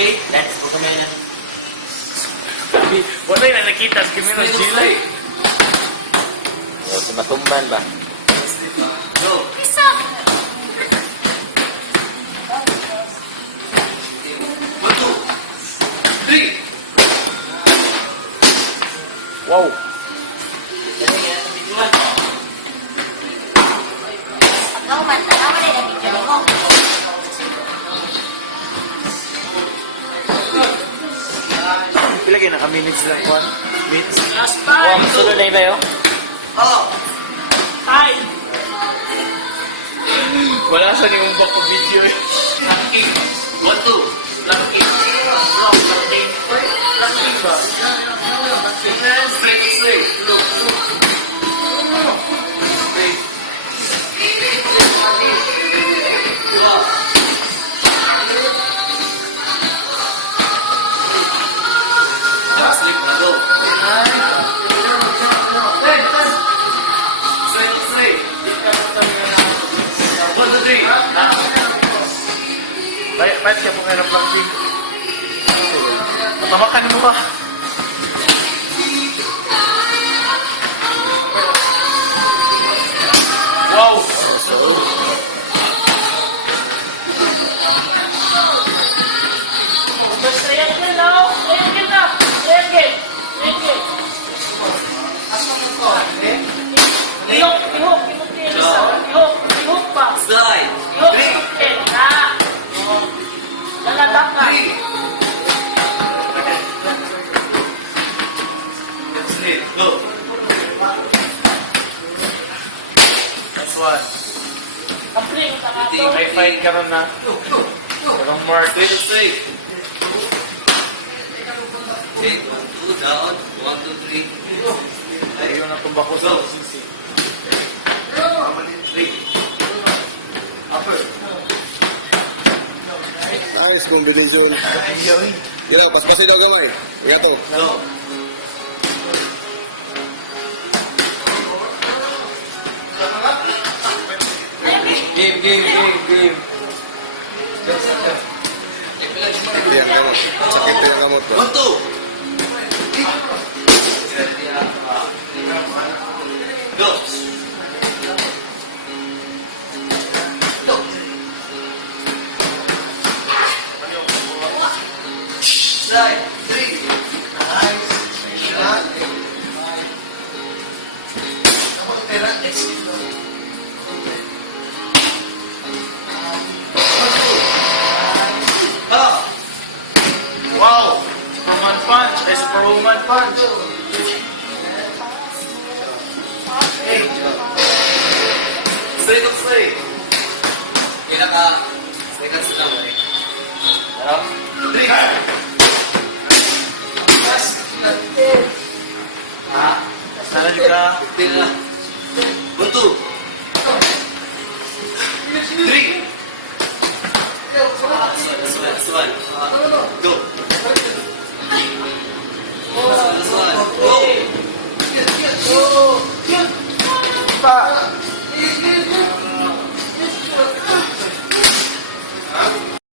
Okay, let's go kami na. Wala na nakita sa Camino Chile. O, sa matumban ba? Go. Isa! 1, 2, 3. Wow! Ikaw man, tanawa na yung video mo. Pila kayo naka-minutes lang, Juan? Minutes? Last Wow, time. sunod na yun tayo? Oh. Time! Wala sa niyong back of video. Planking. 1, 2. Planking. Rock. Planking. Planking ba? Straight. Straight. Look. Straight. Wow. Just like go. Straight. 1, 2, 3. Ba't siya po kayo ng planting? Matamakan mo ba? Wow! Triangle na ako. Triangle na. Triangle. Triangle. Ihok. Ihok. Ihok niya isa. Ihok. Ihok pa. Slide. Ihok. 3. Na. Laladak ka. 3. Slip. Go. Next one. Kapring ka na to. May fight ka ron na. Walang more. Straight, straight. Straight. 1, 2, down. 1, 2, 3. Ayaw na tumba ko sa sisi. 3. Upper. Nice combination. Gila, pas-pasin daw gamay. Iya to. Go. Game. Sakit yang kamot. Sakit yang kamot ba? 1, 2. Go. Slide. 3. Nice. Shot. Ah. Wow! Superman punch! Ay, Superwoman punch! Straight up straight. Ilang seconds lang eh. Harap. 3. Yes. Ha? Sana juga. 15 na. 1, 2. 3. That's one. Go.